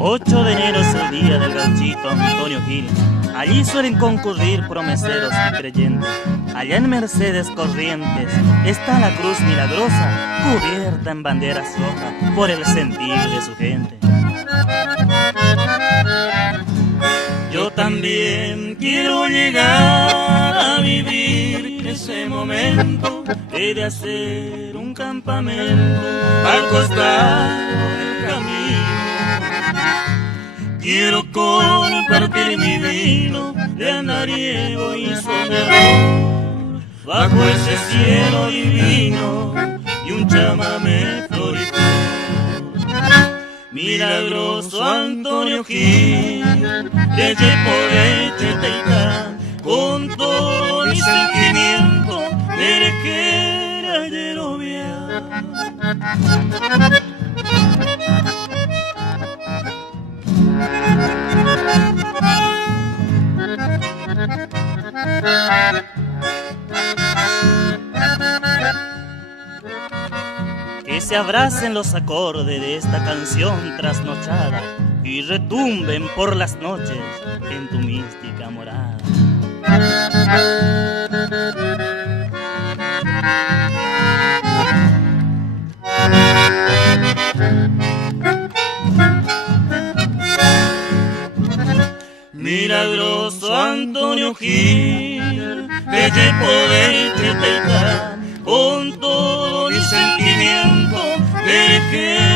8 de enero es el día del gauchito Antonio Gil. Allí suelen concurrir promeseros y creyentes. Allá en Mercedes Corrientes está la cruz milagrosa, cubierta en banderas rojas por el sentir de su gente. Yo también quiero llegar a vivir ese momento, he de hacer un campamento al costado del camino. Quiero compartir mi vino de andariego y soñador bajo ese cielo divino y un chamamé florido. Milagroso Antonio Gil, de Yepo Teitán, con todo mi sentimiento de que ayer que se abracen los acordes de esta canción trasnochada y retumben por las noches en tu mística morada. Milagroso Antonio Gil, de Yepo Teitán, con todo mi sentimiento de que